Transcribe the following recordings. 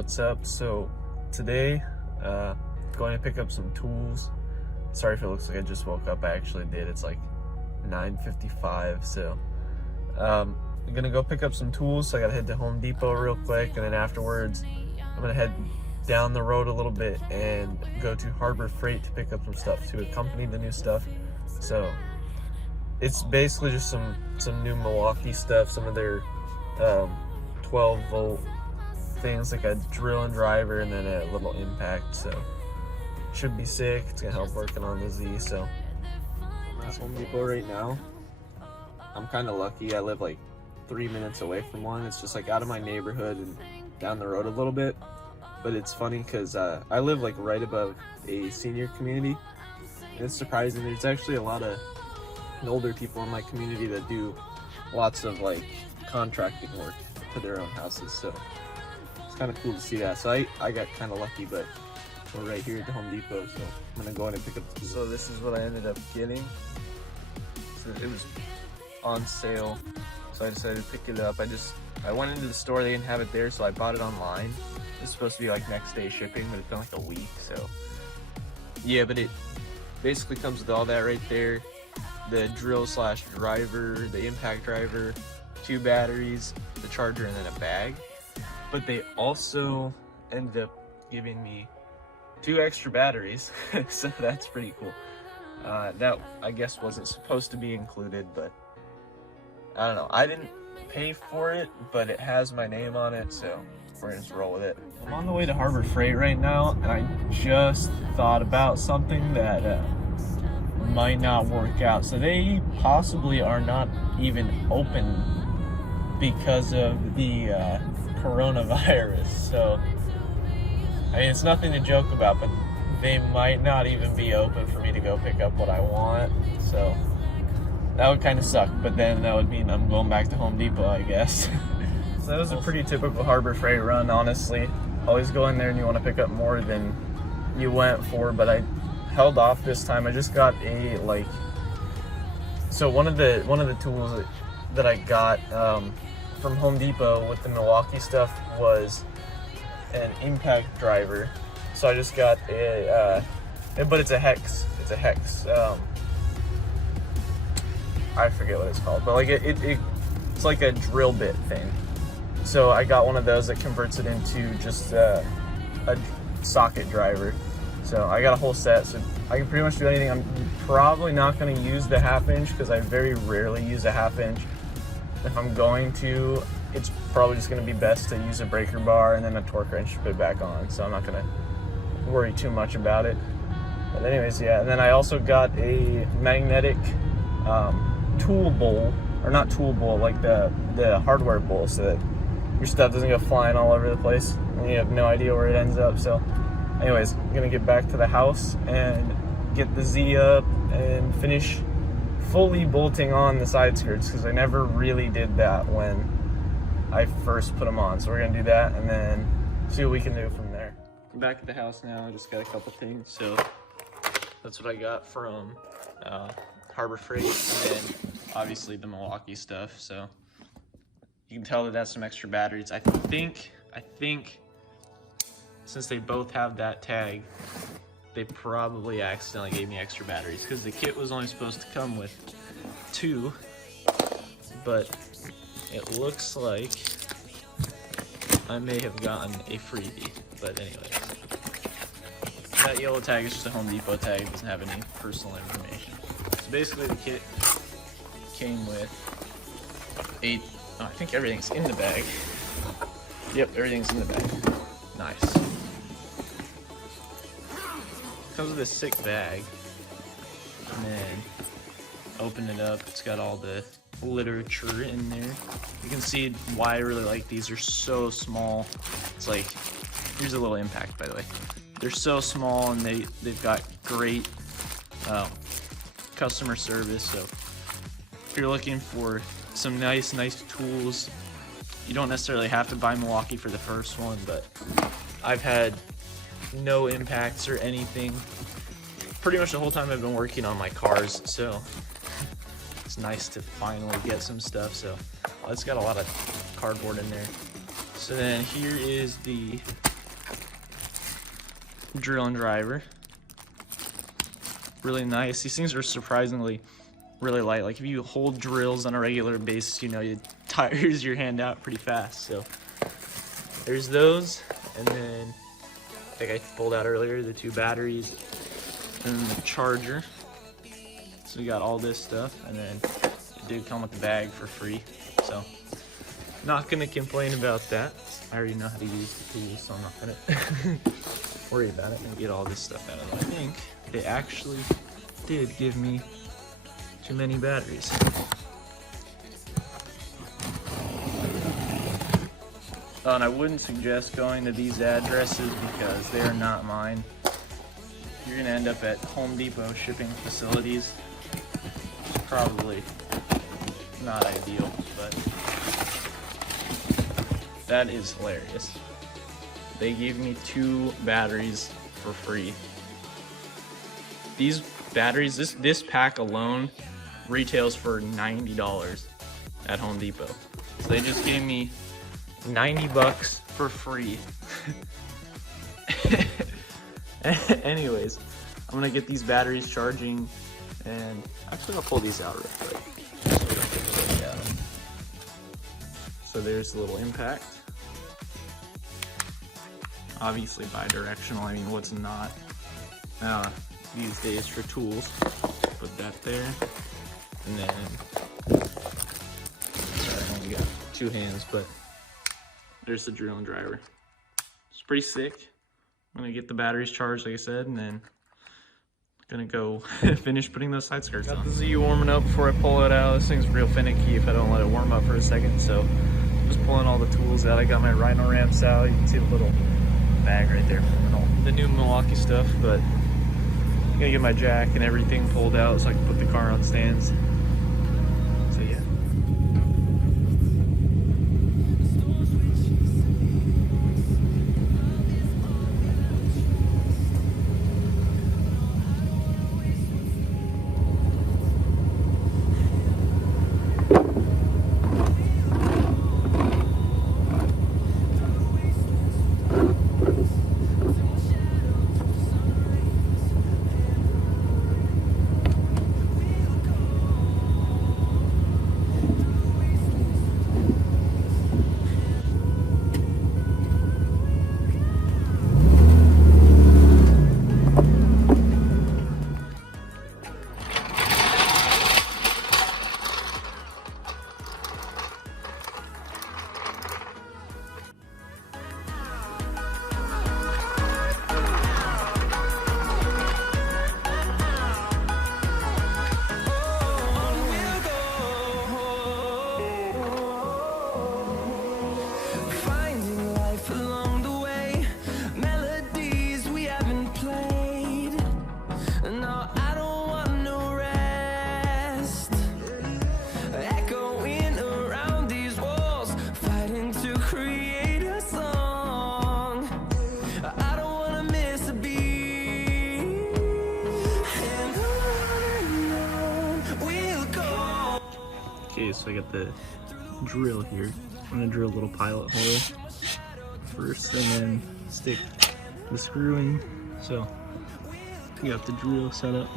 What's up? So today, going to pick up some tools. Sorry if it looks like I just woke up. I actually did. It's like 9:55. So I'm gonna go pick up some tools. So I gotta head to Home Depot real quick, and then afterwards I'm gonna head down the road a little bit and go to Harbor Freight to pick up some stuff to accompany the new stuff. So it's basically just some new Milwaukee stuff, some of their 12 volt things, like a drill and driver and then a little impact. So should be sick. It's gonna help working on the Z. So I'm at Home Depot right now. I'm kind of lucky. I live like 3 minutes away from one. It's just like out of my neighborhood and down the road a little bit. But it's funny because I live like right above a senior community, and it's surprising. There's actually a lot of older people in my community that do lots of like contracting work to their own houses. So it's kind of cool to see that. So I got kind of lucky, but we're right here at the Home Depot, so I'm gonna go in and pick up the tools. So this is what I ended up getting. So it was on sale, so I decided to pick it up. I went into the store, they didn't have it there, so I bought it online. It's supposed to be like next day shipping, but it's been like a week, so yeah. But it basically comes with all that right there: the drill slash driver, the impact driver, 2 batteries, the charger, and then a bag. But they also ended up giving me 2 extra batteries, so that's pretty cool. That I guess wasn't supposed to be included, but I don't know. I didn't pay for it, but it has my name on it, so we're gonna just roll with it. I'm on the way to Harbor Freight right now, and I just thought about something that might not work out. So they possibly are not even open because of the coronavirus. So I mean, it's nothing to joke about, but they might not even be open for me to go pick up what I want. So that would kind of suck, but then that would mean I'm going back to Home Depot, I guess. So that was a pretty typical Harbor Freight run, honestly. Always go in there and you want to pick up more than you went for, but I held off this time. I just got a so one of the tools that I got from Home Depot with the Milwaukee stuff was an impact driver. So I just got but it's a hex. It's a hex. I forget what it's called, but like it's like a drill bit thing. So I got one of those that converts it into just a socket driver. So I got a whole set, so I can pretty much do anything. I'm probably not going to use the 1/2 inch because I very rarely use a 1/2 inch. If I'm going to, it's probably just going to be best to use a breaker bar and then a torque wrench to put it back on. So I'm not going to worry too much about it. But anyways, yeah. And then I also got a magnetic tool bowl, or not tool bowl, like the hardware bowl, so that your stuff doesn't go flying all over the place and you have no idea where it ends up. So anyways, I'm gonna get back to the house and get the Z up and finish fully bolting on the side skirts, because I never really did that when I first put them on. So we're gonna do that and then see what we can do from there. I'm back at the house now. I just got a couple things. So that's what I got from Harbor Freight, and then obviously the Milwaukee stuff. So you can tell that that's some extra batteries. I think since they both have that tag, they probably accidentally gave me extra batteries, because the kit was only supposed to come with 2, but it looks like I may have gotten a freebie. But anyways, that yellow tag is just a Home Depot tag. It doesn't have any personal information. So basically the kit came with I think everything's in the bag. Yep, everything's in the bag. Nice. Comes with a sick bag. And then open it up. It's got all the literature in there. You can see why I really like these. They're so small. It's like, here's a little impact, by the way. They're so small, and they've got great customer service. So if you're looking for some nice tools, you don't necessarily have to buy Milwaukee for the first one, but I've had no impacts or anything pretty much the whole time I've been working on my cars, so it's nice to finally get some stuff. So it's got a lot of cardboard in there. So then here is the drill and driver. Really nice. These things are surprisingly really light. Like if you hold drills on a regular basis, you know, it tires your hand out pretty fast. So there's those, and then like I pulled out earlier, the 2 batteries and the charger. So we got all this stuff, and then it did come with the bag for free. So not gonna complain about that. I already know how to use the tools, so I'm not gonna worry about it and get all this stuff out of it. I think they actually did give me too many batteries. And I wouldn't suggest going to these addresses because they are not mine. You're gonna end up at Home Depot shipping facilities. It's probably not ideal, but that is hilarious. They gave me 2 batteries for free. These batteries, this pack alone retails for $90 at Home Depot. So they just gave me 90 bucks for free. Anyways, I'm gonna get these batteries charging, and actually I'll pull these out real quick. So there's the little impact. Obviously bi-directional. I mean, what's not these days for tools? Put that there, and then sorry, I only got 2 hands, but there's the drill and driver. It's pretty sick. I'm gonna get the batteries charged, like I said, and then gonna go finish putting those side skirts on. Got the Z warming up before I pull it out. This thing's real finicky if I don't let it warm up for a second, so just pulling all the tools out. I got my Rhino ramps out. You can see the little bag right there from the new Milwaukee stuff, but I'm gonna get my jack and everything pulled out so I can put the car on stands. So yeah. Okay, so I got the drill here. I'm gonna drill a little pilot hole first and then stick the screw in. So we got the drill set up.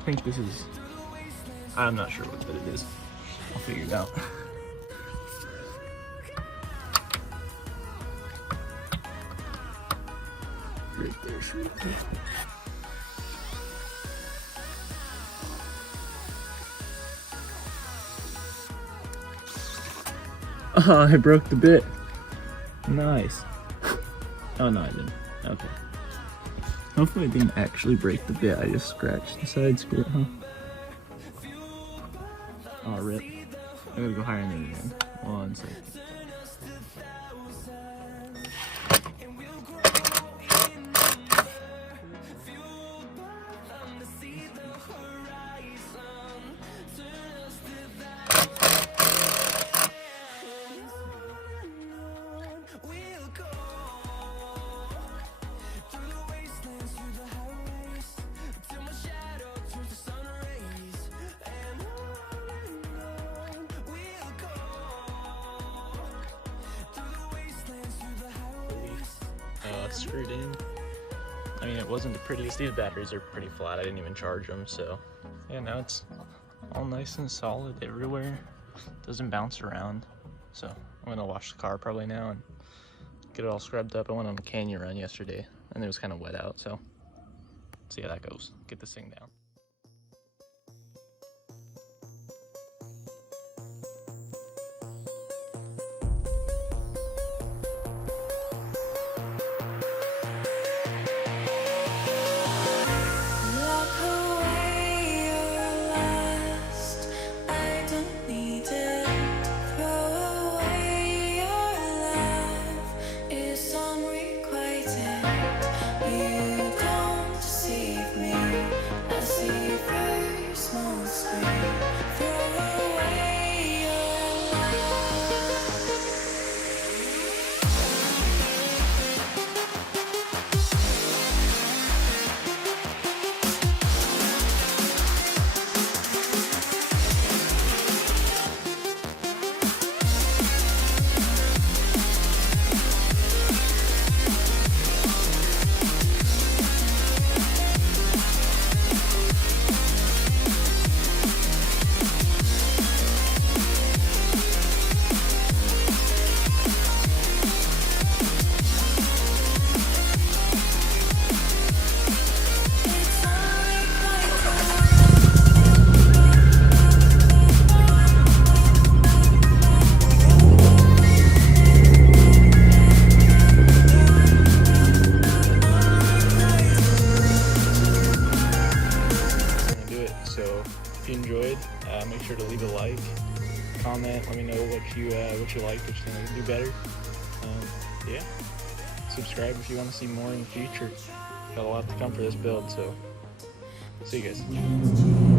I think this is, I'm not sure what bit it is. I'll figure it out. Right there, sweet. Oh, I broke the bit. Nice. Oh no, I didn't. Okay. Hopefully I didn't actually break the bit. I just scratched the side skirt, huh? Oh, rip. I gotta go higher than it again. 1 second. Screwed in. I mean, it wasn't the prettiest. These batteries are pretty flat. I didn't even charge them, so yeah, now it's all nice and solid everywhere. Doesn't bounce around. So I'm gonna wash the car probably now and get it all scrubbed up. I went on a canyon run yesterday and it was kind of wet out, so see how that goes. Get this thing down. So if you enjoyed, make sure to leave a like, comment, let me know what you liked, what you think I could do better. Yeah, subscribe if you want to see more in the future. Got a lot to come for this build, so see you guys.